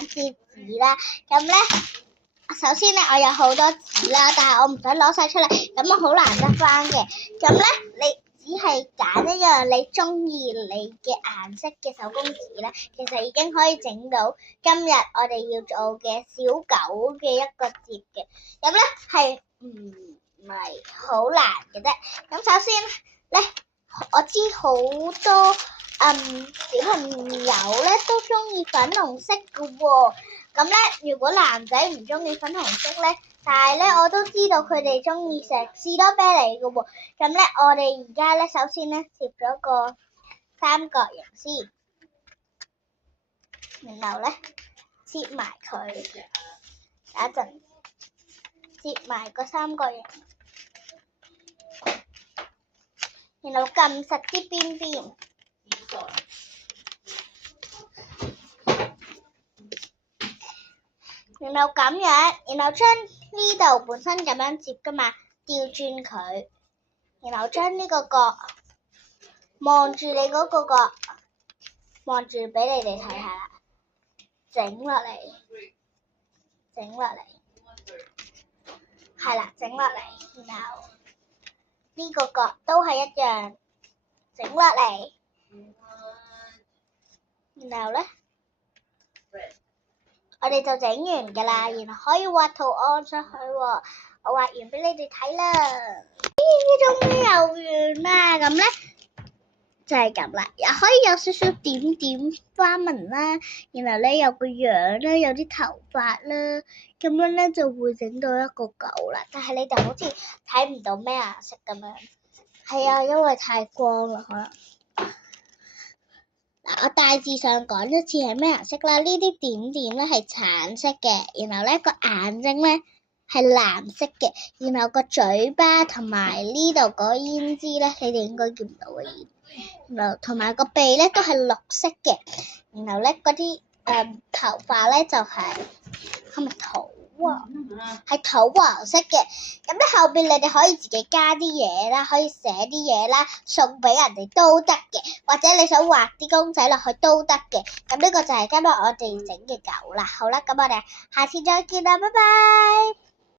玩貼紙啦。咁咧，首先咧我有好多紙啦，但係我唔想攞晒出嚟，咁我好難得翻嘅。咁咧你只係揀一樣你中意你嘅顏色嘅手工紙咧，其實已經可以整到今日我哋要做嘅小狗嘅一個折嘅。咁咧係唔係好難嘅啫。咁首先咧，我知好多小朋友咧都中意粉紅色嘅喎。咁咧，如果男仔唔中意粉紅色咧，但係咧我都知道佢哋中意食士多啤梨嘅喎。咁咧，我哋而家咧首先咧切咗個三角形先，然後咧切埋佢，等一陣切埋個三角形，然後撳實啲邊邊。然後咁樣，然後將呢度本身咁樣接噶嘛，調轉佢，然後將呢個角望住你嗰個角，望住俾你哋睇下啦，整落嚟，係啦，整落嚟，然後呢個角都係一樣，整落嚟，然後咧。我哋就整完噶啦，然後可以畫圖案上去喎。我畫完俾你哋睇啦，終於又完啦。咁咧就係咁啦，又可以有少少點點花紋啦，然後咧有個樣啦，有啲頭髮啦，咁樣咧就會整到一個狗啦。但係你就好似睇唔到咩顏色咁樣，係啊，因為太光啦可能。我大致上講一次係咩顏色啦，呢啲點點咧係橙色嘅，然後咧個眼睛咧係藍色嘅，然後個嘴巴同埋呢度嗰胭脂咧，你哋應該見唔到嘅胭，然後同埋個鼻咧都係綠色嘅，然後咧嗰啲頭髮咧就係咪土啊？係土黃色嘅。咁咧後邊你哋可以自己加啲嘢啦，可以寫啲嘢啦，送俾人哋都得嘅，或者你想畫啲公仔落去都得嘅。咁呢個就係今日我哋整嘅狗啦。好啦，咁我哋下次再見啦，拜拜。